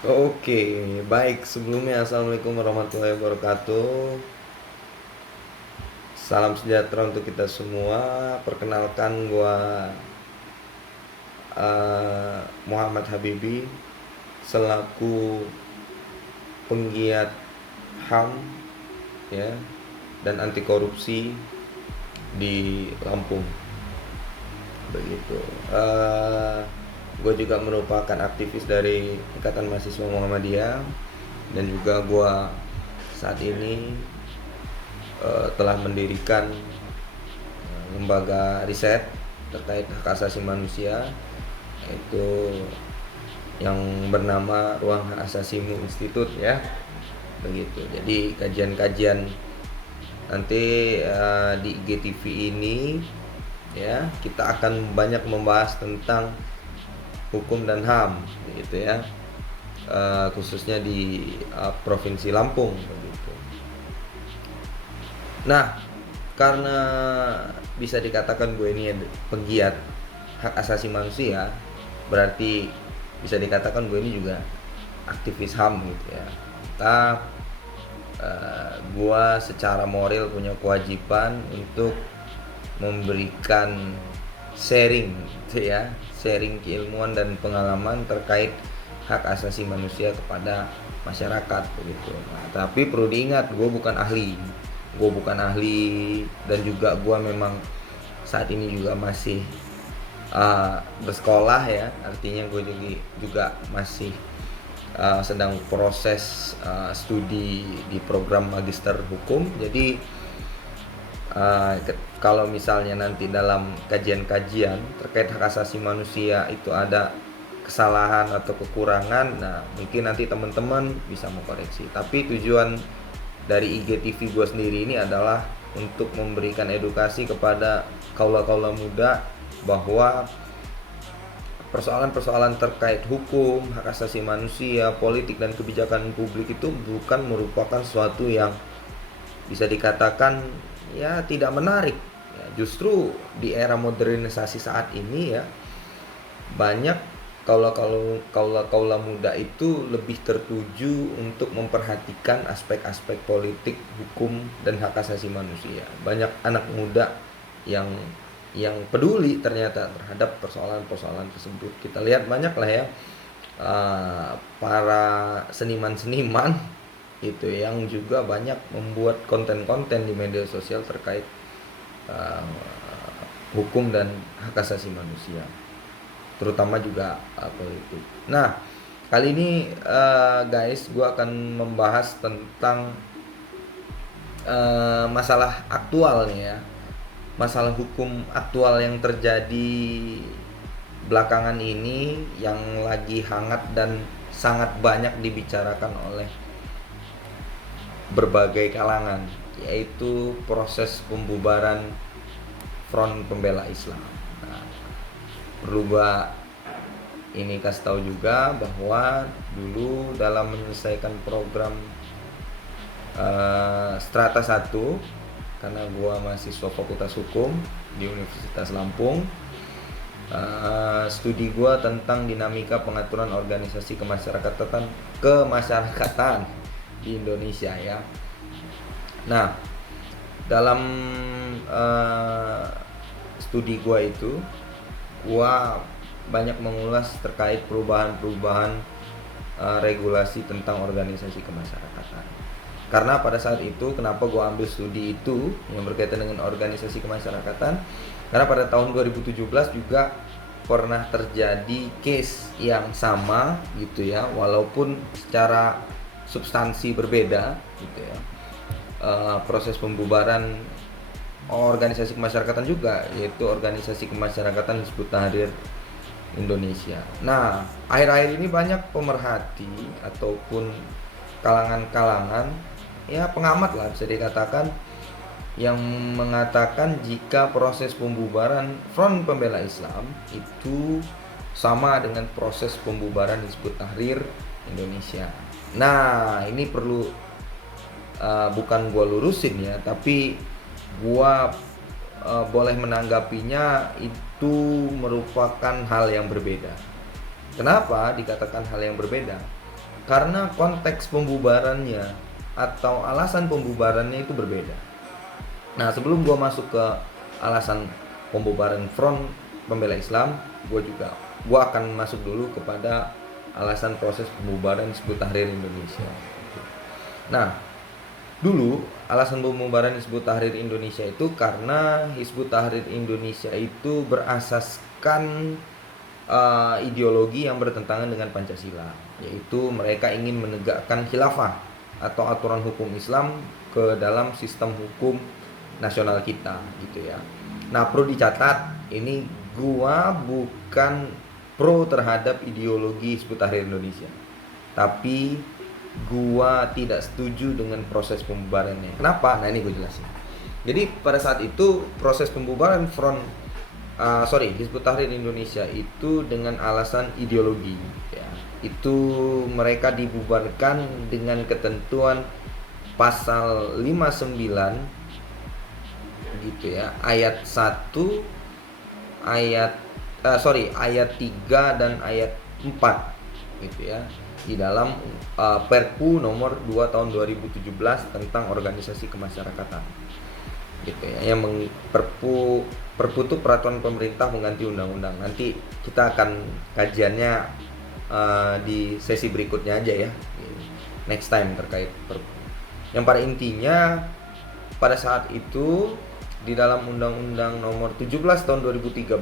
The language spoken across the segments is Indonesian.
Oke, baik. Sebelumnya, assalamualaikum warahmatullahi wabarakatuh. Salam sejahtera untuk kita semua. Perkenalkan, gua Muhammad Habibi selaku penggiat HAM ya dan anti korupsi di Lampung. Begitu. Gue juga merupakan aktivis dari Ikatan Mahasiswa Muhammadiyah, dan juga gue saat ini telah mendirikan lembaga riset terkait hak asasi manusia, yaitu yang bernama Ruang Hak Asasimu Institute ya. Begitu. Jadi kajian-kajian nanti di IGTV ini ya, kita akan banyak membahas tentang hukum dan HAM gitu ya. Khususnya di Provinsi Lampung begitu. Nah, karena bisa dikatakan gue ini penggiat hak asasi manusia, berarti bisa dikatakan gue ini juga aktivis HAM gitu ya. Kita gue secara moral punya kewajiban untuk memberikan sharing gitu ya, sharing keilmuan dan pengalaman terkait hak asasi manusia kepada masyarakat begitu. Nah, tapi perlu diingat, gue bukan ahli dan juga gue memang saat ini juga masih bersekolah ya, artinya gue juga masih sedang proses studi di program magister hukum. Jadi kalau misalnya nanti dalam kajian-kajian terkait hak asasi manusia itu ada kesalahan atau kekurangan, nah mungkin nanti teman-teman bisa mengkoreksi. Tapi tujuan dari IGTV gue sendiri ini adalah untuk memberikan edukasi kepada kaula-kaula muda bahwa persoalan-persoalan terkait hukum, hak asasi manusia, politik dan kebijakan publik itu bukan merupakan sesuatu yang bisa dikatakan ya tidak menarik. Ya, justru di era modernisasi saat ini ya, banyak kaula muda itu lebih tertuju untuk memperhatikan aspek-aspek politik, hukum dan hak asasi manusia. Banyak anak muda yang peduli ternyata terhadap persoalan-persoalan tersebut. Kita lihat banyak lah ya para seniman-seniman itu yang juga banyak membuat konten-konten di media sosial terkait uh, hukum dan hak asasi manusia, terutama juga politik. Nah, kali ini guys, gue akan membahas tentang masalah aktual nih ya, masalah hukum aktual yang terjadi belakangan ini yang lagi hangat dan sangat banyak dibicarakan oleh berbagai kalangan, yaitu proses pembubaran Front Pembela Islam. Nah, perlu gua ini kasih tahu juga bahwa dulu dalam menyelesaikan program Strata 1, karena gua mahasiswa Fakultas Hukum di Universitas Lampung, studi gua tentang dinamika pengaturan organisasi kemasyarakatan di Indonesia ya. Nah, dalam studi gua itu, gua banyak mengulas terkait perubahan-perubahan regulasi tentang organisasi kemasyarakatan. Karena pada saat itu, kenapa gue ambil studi itu yang berkaitan dengan organisasi kemasyarakatan? Karena pada tahun 2017 juga pernah terjadi case yang sama gitu ya, walaupun secara substansi berbeda gitu ya. Proses pembubaran organisasi kemasyarakatan juga, yaitu organisasi kemasyarakatan Hizbut Tahrir Indonesia. Nah, akhir-akhir ini banyak pemerhati ataupun kalangan-kalangan ya, pengamat lah bisa dikatakan, yang mengatakan jika proses pembubaran Front Pembela Islam itu sama dengan proses pembubaran Hizbut Tahrir Indonesia. Nah, ini perlu bukan gua lurusin ya, tapi gua boleh menanggapinya itu merupakan hal yang berbeda. Kenapa dikatakan hal yang berbeda? karena konteks pembubarannya atau alasan pembubarannya itu berbeda. Nah, sebelum gua masuk ke alasan pembubaran Front Pembela Islam, gua akan masuk dulu kepada alasan proses pembubaran Hizbut Tahrir Indonesia. Nah, dulu alasan pembubaran Hizbut Tahrir Indonesia itu karena Hizbut Tahrir Indonesia itu berasaskan ideologi yang bertentangan dengan Pancasila, yaitu mereka ingin menegakkan khilafah atau aturan hukum Islam ke dalam sistem hukum nasional kita, gitu ya. Nah, perlu dicatat, ini gua bukan pro terhadap ideologi Hizbut Tahrir Indonesia, tapi gua tidak setuju dengan proses pembubarannya. Kenapa? Nah, ini gue jelasin. Jadi pada saat itu proses pembubaran Hizbut Tahrir Indonesia itu dengan alasan ideologi, ya. Itu mereka dibubarkan dengan ketentuan pasal 59 gitu ya, ayat 1 ayat 3 dan ayat 4 gitu ya, di dalam Perpu nomor 2 tahun 2017 tentang organisasi kemasyarakatan gitu ya. Perpu itu peraturan pemerintah mengganti undang-undang. Nanti kita akan kajiannya di sesi berikutnya aja ya, next time terkait Perpu. Yang pada intinya pada saat itu di dalam Undang-Undang nomor 17 tahun 2013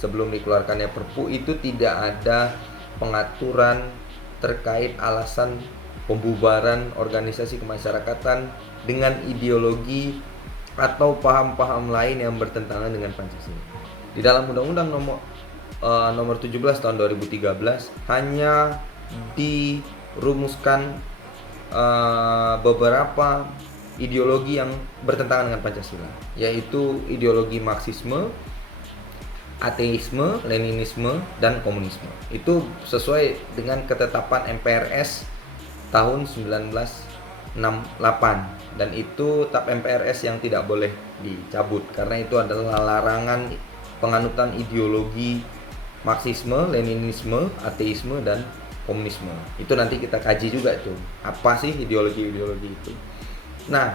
sebelum dikeluarkannya Perpu itu tidak ada pengaturan terkait alasan pembubaran organisasi kemasyarakatan dengan ideologi atau paham-paham lain yang bertentangan dengan Pancasila. Di dalam Undang-Undang nomor 17 tahun 2013 hanya dirumuskan beberapa ideologi yang bertentangan dengan Pancasila, yaitu ideologi Marxisme, ateisme, Leninisme, dan komunisme. Itu sesuai dengan ketetapan MPRS tahun 1968, dan itu TAP MPRS yang tidak boleh dicabut karena itu adalah larangan penganutan ideologi Marxisme, Leninisme, ateisme, dan komunisme. Itu nanti kita kaji juga tuh, apa sih ideologi-ideologi itu. Nah,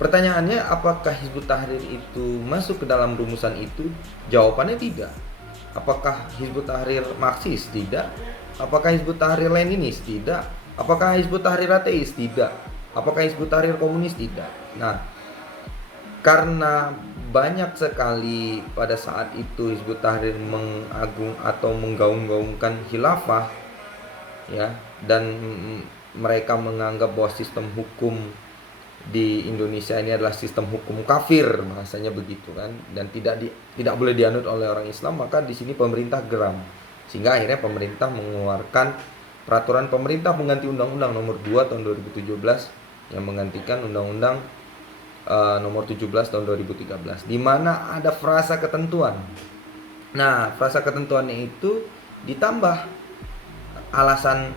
pertanyaannya apakah Hizbut Tahrir itu masuk ke dalam rumusan itu? Jawabannya tidak. Apakah Hizbut Tahrir Marxis? Tidak. Apakah Hizbut Tahrir Leninis? Tidak. Apakah Hizbut Tahrir ateis? Tidak. Apakah Hizbut Tahrir komunis? Tidak. Nah, karena banyak sekali pada saat itu Hizbut Tahrir menggaung-gaungkan khilafah ya, dan mereka menganggap bahwa sistem hukum di Indonesia ini adalah sistem hukum kafir, bahasanya begitu kan, dan tidak boleh dianut oleh orang Islam, maka di sini pemerintah geram, sehingga akhirnya pemerintah mengeluarkan peraturan pemerintah mengganti Undang-Undang nomor 2 tahun 2017 yang menggantikan Undang-Undang nomor 17 tahun 2013, di mana ada frasa ketentuan. Nah, frasa ketentuannya itu ditambah alasan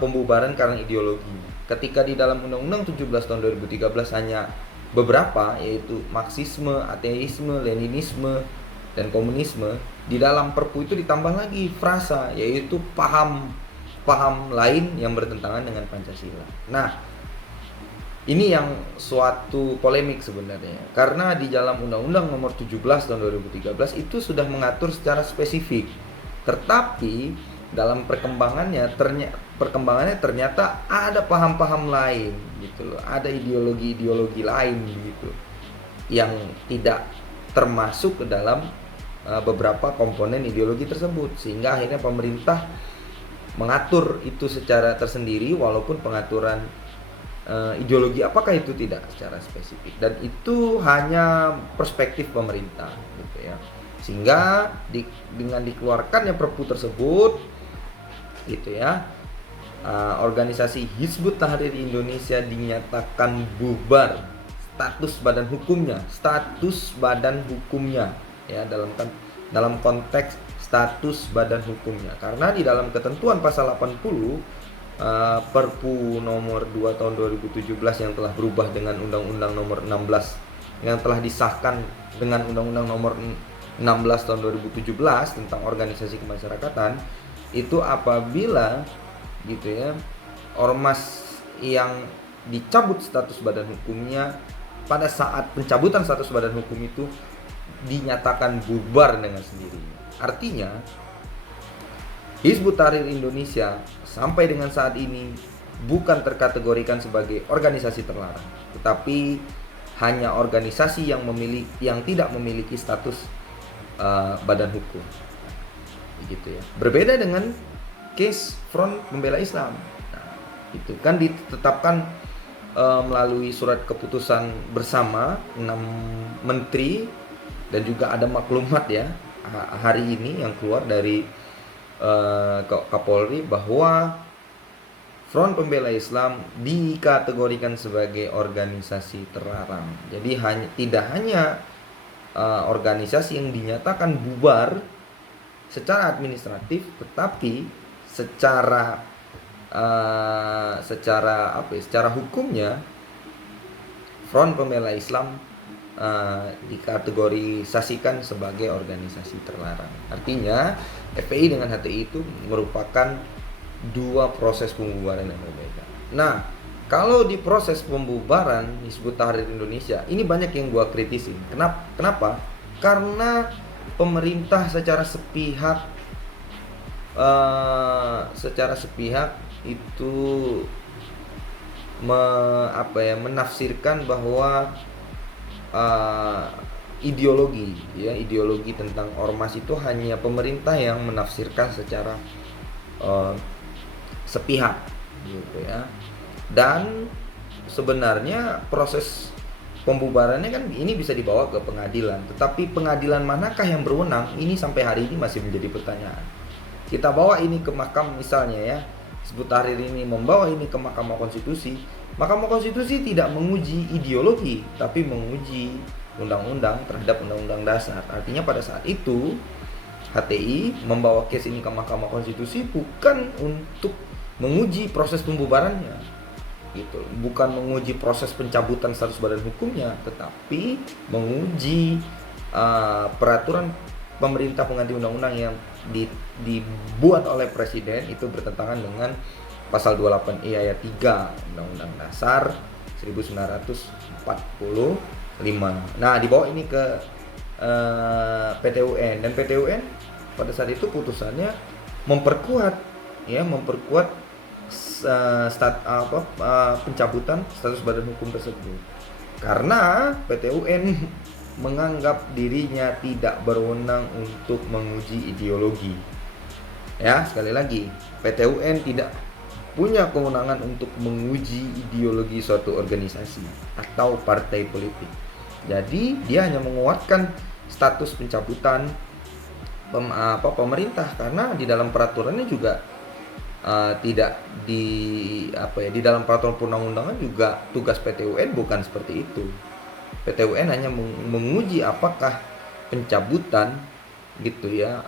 pembubaran karena ideologi. Ketika di dalam Undang-Undang 17 tahun 2013 hanya beberapa, yaitu Marxisme, ateisme, Leninisme, dan komunisme, di dalam Perpu itu ditambah lagi frasa, yaitu paham lain yang bertentangan dengan Pancasila. Nah, ini yang suatu polemik sebenarnya, karena di dalam Undang-Undang nomor 17 tahun 2013 itu sudah mengatur secara spesifik, tetapi dalam perkembangannya ternyata ada paham-paham lain gitu loh, ada ideologi lain gitu yang tidak termasuk ke dalam beberapa komponen ideologi tersebut, sehingga akhirnya pemerintah mengatur itu secara tersendiri, walaupun pengaturan ideologi apakah itu tidak secara spesifik, dan itu hanya perspektif pemerintah gitu ya, sehingga dengan dikeluarkannya Perpu tersebut gitu ya, organisasi Hizbut Tahrir Indonesia dinyatakan bubar status badan hukumnya ya, dalam konteks status badan hukumnya, karena di dalam ketentuan pasal 80 Perpu nomor 2 tahun 2017 yang telah berubah dengan Undang-Undang nomor 16 yang telah disahkan dengan Undang-Undang nomor 16 tahun 2017 tentang organisasi kemasyarakatan, itu apabila gitu ya, ormas yang dicabut status badan hukumnya pada saat pencabutan status badan hukum itu dinyatakan bubar dengan sendirinya. Artinya Hizbut Tahrir Indonesia sampai dengan saat ini bukan terkategorikan sebagai organisasi terlarang, tetapi hanya organisasi yang tidak memiliki status badan hukum, gitu ya. Berbeda dengan case Front Pembela Islam. Nah, itu kan ditetapkan melalui surat keputusan bersama 6 menteri dan juga ada maklumat ya hari ini yang keluar dari Kapolri bahwa Front Pembela Islam dikategorikan sebagai organisasi terlarang. Jadi tidak hanya organisasi yang dinyatakan bubar secara administratif, tetapi secara hukumnya Front Pembela Islam dikategorisasikan sebagai organisasi terlarang. Artinya FPI dengan HTI itu merupakan dua proses pembubaran yang berbeda. Nah, kalau di proses pembubaran Hizbut Tahrir Indonesia ini banyak yang gua kritisi. Kenapa? Karena pemerintah secara sepihak itu menafsirkan bahwa ideologi tentang ormas itu hanya pemerintah yang menafsirkan secara sepihak, gitu ya. Dan sebenarnya proses pembubarannya kan ini bisa dibawa ke pengadilan, tetapi pengadilan manakah yang berwenang? Ini sampai hari ini masih menjadi pertanyaan. Kita bawa ini ke mahkamah misalnya ya, Hizbut Tahrir ini membawa ini ke Mahkamah Konstitusi. Mahkamah Konstitusi tidak menguji ideologi, tapi menguji undang-undang terhadap undang-undang dasar. Artinya pada saat itu HTI membawa case ini ke Mahkamah Konstitusi bukan untuk menguji proses pembubarannya, gitu. Bukan menguji proses pencabutan status badan hukumnya, tetapi menguji peraturan pemerintah pengganti undang-undang yang dibuat oleh presiden itu bertentangan dengan pasal 28I ayat 3 Undang-Undang Dasar 1945. Nah, dibawa ini ke PT UN, dan PT UN pada saat itu putusannya memperkuat pencabutan status badan hukum tersebut, karena PT UN menganggap dirinya tidak berwenang untuk menguji ideologi. Ya, sekali lagi, PT UN tidak punya kewenangan untuk menguji ideologi suatu organisasi atau partai politik. Jadi dia hanya menguatkan status pencabutan pemerintah, karena di dalam peraturannya juga tidak di dalam peraturan perundang-undangan juga tugas PT UN bukan seperti itu. PT UN hanya menguji apakah pencabutan gitu ya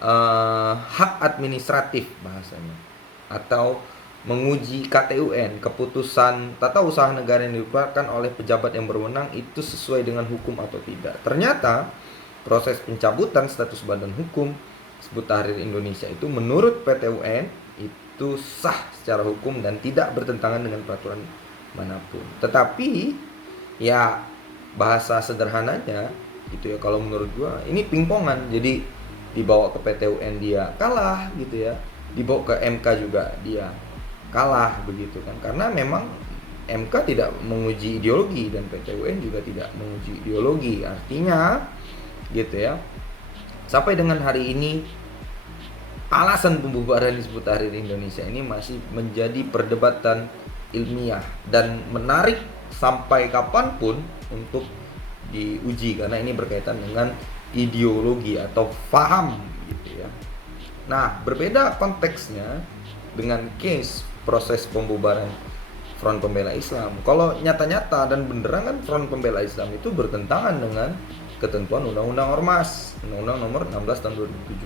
hak administratif bahasanya, atau menguji KTUN, keputusan tata usaha negara yang dikeluarkan oleh pejabat yang berwenang itu sesuai dengan hukum atau tidak. Ternyata proses pencabutan status badan hukum Hizbut Tahrir Indonesia itu menurut PT UN itu sah secara hukum dan tidak bertentangan dengan peraturan manapun. Tetapi ya bahasa sederhananya gitu ya, kalau menurut gua ini pingpongan. Jadi dibawa ke PT UN dia kalah gitu ya, dibawa ke MK juga dia kalah begitu kan, karena memang MK tidak menguji ideologi dan PT UN juga tidak menguji ideologi. Artinya gitu ya, sampai dengan hari ini alasan pembubaran Hizbut Tahrir Indonesia ini masih menjadi perdebatan ilmiah dan menarik sampai kapanpun untuk diuji, karena ini berkaitan dengan ideologi atau paham gitu ya. Nah, berbeda konteksnya dengan case proses pembubaran Front Pembela Islam. Kalau nyata-nyata dan beneran kan Front Pembela Islam itu bertentangan dengan ketentuan Undang-Undang Ormas, Undang-Undang Nomor 16 tahun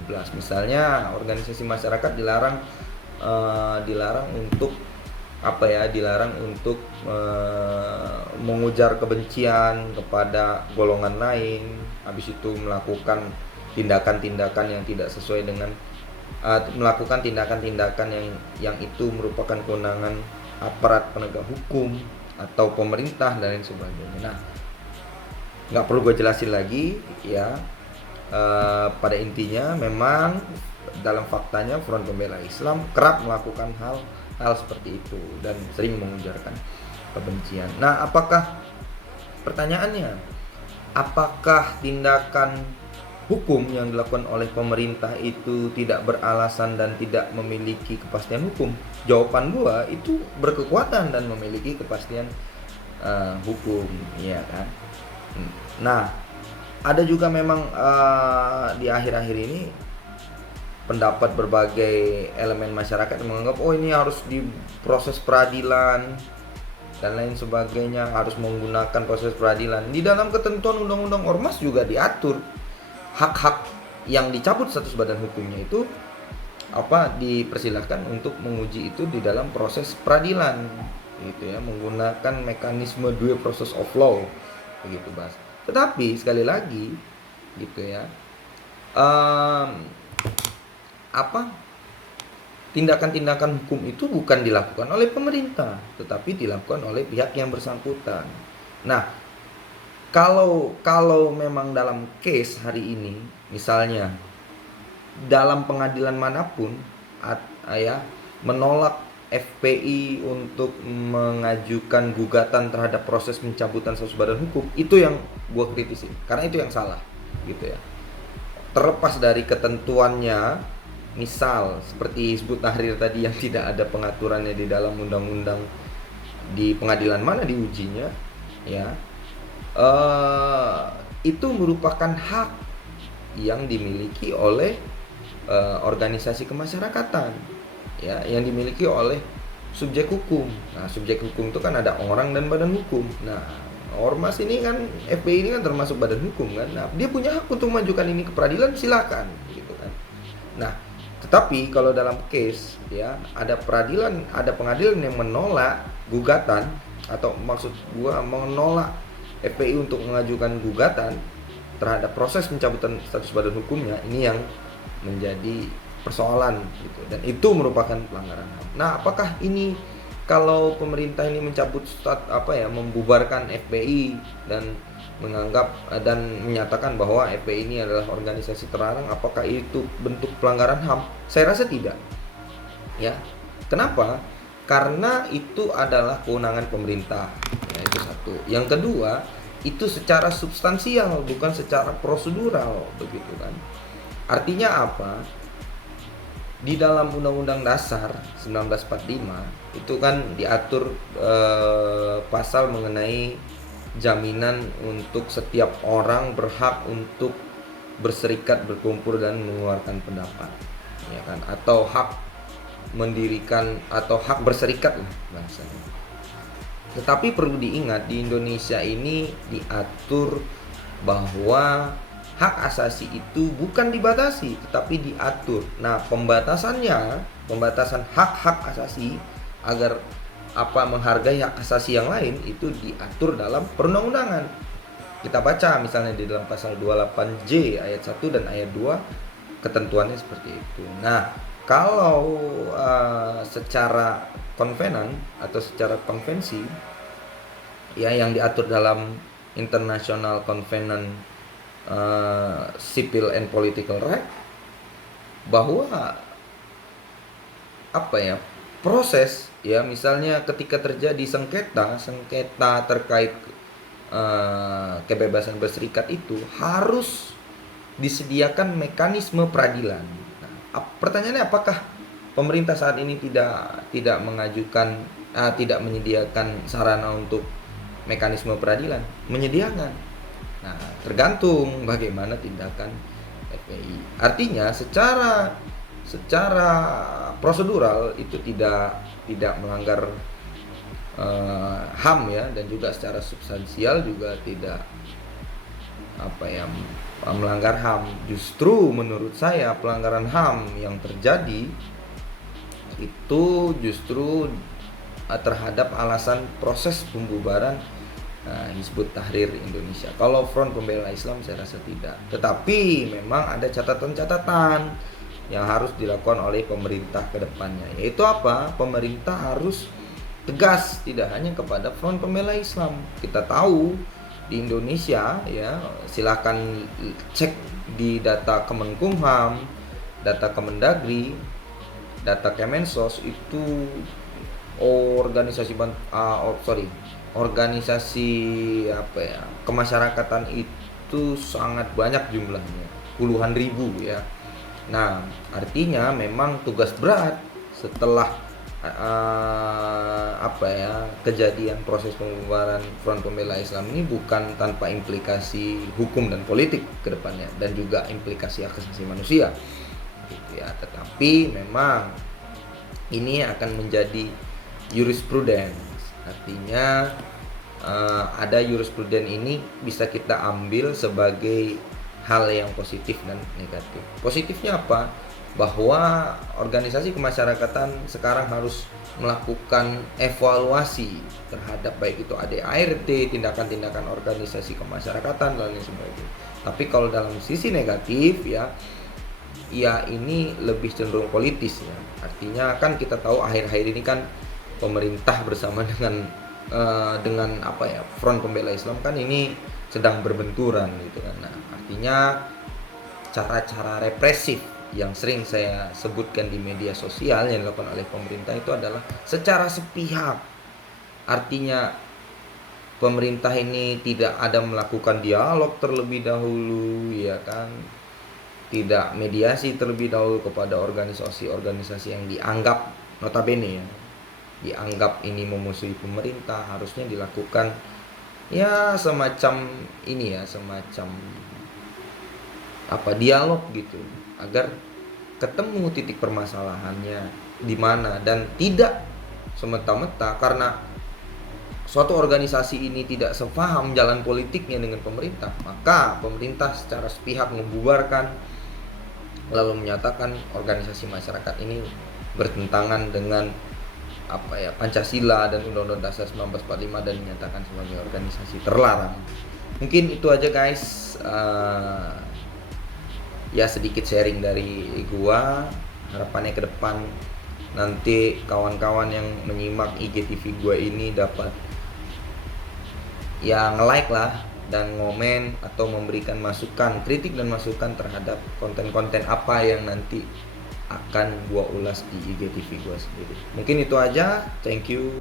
2017. Misalnya organisasi masyarakat dilarang untuk mengujar kebencian kepada golongan lain, habis itu melakukan tindakan-tindakan yang tidak sesuai dengan melakukan tindakan-tindakan yang itu merupakan kewenangan aparat penegak hukum atau pemerintah dan lain sebagainya. Nah, nggak perlu gue jelasin lagi ya. Pada intinya memang dalam faktanya Front Pembela Islam kerap melakukan hal seperti itu dan sering mengujarkan kebencian. Nah, pertanyaannya, apakah tindakan hukum yang dilakukan oleh pemerintah itu tidak beralasan dan tidak memiliki kepastian hukum? Jawaban gua itu berkekuatan dan memiliki kepastian hukum, ya kan? Nah, ada juga memang di akhir-akhir ini pendapat berbagai elemen masyarakat yang menganggap ini harus diproses peradilan dan lain sebagainya, harus menggunakan proses peradilan. Di dalam ketentuan undang-undang ormas juga diatur hak-hak yang dicabut status badan hukumnya itu dipersilakan untuk menguji itu di dalam proses peradilan gitu ya, menggunakan mekanisme due process of law begitu Bas. Tetapi sekali lagi gitu ya, tindakan-tindakan hukum itu bukan dilakukan oleh pemerintah, tetapi dilakukan oleh pihak yang bersangkutan. Nah, kalau memang dalam case hari ini, misalnya dalam pengadilan manapun menolak FPI untuk mengajukan gugatan terhadap proses pencabutan status badan hukum, itu yang gue kritisi, karena itu yang salah gitu ya. Terlepas dari ketentuannya, misal seperti Hizbut Tahrir tadi yang tidak ada pengaturannya di dalam undang-undang, di pengadilan mana diujinya ya, itu merupakan hak yang dimiliki oleh organisasi kemasyarakatan ya, yang dimiliki oleh subjek hukum. Nah, subjek hukum itu kan ada orang dan badan hukum. Nah, ormas ini kan, FPI ini kan termasuk badan hukum kan. Nah, dia punya hak untuk mengajukan ini ke peradilan, silakan gitu kan. Nah, tetapi kalau dalam case ya, ada pengadilan yang menolak gugatan, atau maksud gua menolak FPI untuk mengajukan gugatan terhadap proses pencabutan status badan hukumnya, ini yang menjadi persoalan gitu, dan itu merupakan pelanggaran HAM. Nah, apakah ini kalau pemerintah ini mencabut membubarkan FPI dan menganggap dan menyatakan bahwa FPI ini adalah organisasi terlarang, apakah itu bentuk pelanggaran HAM? Saya rasa tidak. Ya. Kenapa? Karena itu adalah kewenangan pemerintah. Ya, itu satu. Yang kedua, itu secara substansial, bukan secara prosedural, begitu kan. Artinya apa? Di dalam Undang-Undang Dasar 1945 itu kan diatur pasal mengenai jaminan untuk setiap orang berhak untuk berserikat, berkumpul dan mengeluarkan pendapat, ya kan, atau hak mendirikan atau hak berserikat lah bahasanya. Tetapi perlu diingat, di Indonesia ini diatur bahwa hak asasi itu bukan dibatasi, tetapi diatur. Nah, pembatasan hak-hak asasi agar menghargai hak asasi yang lain itu diatur dalam perundang-undangan. Kita baca misalnya di dalam pasal 28J ayat 1 dan ayat 2, ketentuannya seperti itu. Nah, kalau secara konvenan atau secara konvensi ya, yang diatur dalam International Covenant Civil and Political Right, bahwa proses ya, misalnya ketika terjadi sengketa terkait kebebasan berserikat, itu harus disediakan mekanisme peradilan. Nah, pertanyaannya, apakah pemerintah saat ini tidak mengajukan tidak menyediakan sarana untuk mekanisme peradilan? Menyediakan. Nah, tergantung bagaimana tindakan FPI. Artinya secara prosedural itu tidak melanggar HAM ya, dan juga secara substansial juga tidak melanggar HAM. Justru menurut saya pelanggaran HAM yang terjadi itu justru terhadap alasan proses pembubaran Hizbut Tahrir Indonesia. Kalau Front Pembela Islam saya rasa tidak. Tetapi memang ada catatan-catatan yang harus dilakukan oleh pemerintah ke depannya. Yaitu apa? Pemerintah harus tegas tidak hanya kepada Front Pembela Islam. Kita tahu di Indonesia ya, silakan cek di data Kemenkumham, data Kemendagri, data Kemensos, itu organisasi apa ya, kemasyarakatan itu sangat banyak jumlahnya, puluhan ribu ya. Nah, artinya memang tugas berat setelah kejadian proses pembubaran Front Pembela Islam ini bukan tanpa implikasi hukum dan politik ke depannya, dan juga implikasi hak asasi manusia gitu ya. Tetapi memang ini akan menjadi jurisprudence, artinya ada jurisprudence ini bisa kita ambil sebagai hal yang positif dan negatif. Positifnya apa? Bahwa organisasi kemasyarakatan sekarang harus melakukan evaluasi terhadap baik itu ADART, tindakan-tindakan organisasi kemasyarakatan dan lain sebagainya. Tapi kalau dalam sisi negatif ya ini lebih cenderung politis ya. Artinya kan kita tahu akhir-akhir ini kan pemerintah bersama dengan Front Pembela Islam kan ini sedang berbenturan gitu kan. Nah, artinya cara-cara represif yang sering saya sebutkan di media sosial yang dilakukan oleh pemerintah itu adalah secara sepihak. Artinya pemerintah ini tidak ada melakukan dialog terlebih dahulu ya kan, tidak mediasi terlebih dahulu kepada organisasi-organisasi yang dianggap notabene ya, dianggap ini memusuhi pemerintah. Harusnya dilakukan ya semacam ini ya, semacam dialog gitu, agar ketemu titik permasalahannya di mana, dan tidak semata-mata karena suatu organisasi ini tidak sepaham jalan politiknya dengan pemerintah, maka pemerintah secara sepihak membubarkan lalu menyatakan organisasi masyarakat ini bertentangan dengan Pancasila dan Undang-Undang Dasar 1945 dan dinyatakan sebagai organisasi terlarang. Mungkin itu aja guys, ya sedikit sharing dari gua. Harapannya ke depan nanti kawan-kawan yang menyimak IGTV gua ini dapat ya nge-like lah dan ngomen atau memberikan masukan, kritik dan masukan terhadap konten-konten apa yang nanti akan gua ulas di IGTV gua sendiri. Mungkin itu aja, thank you.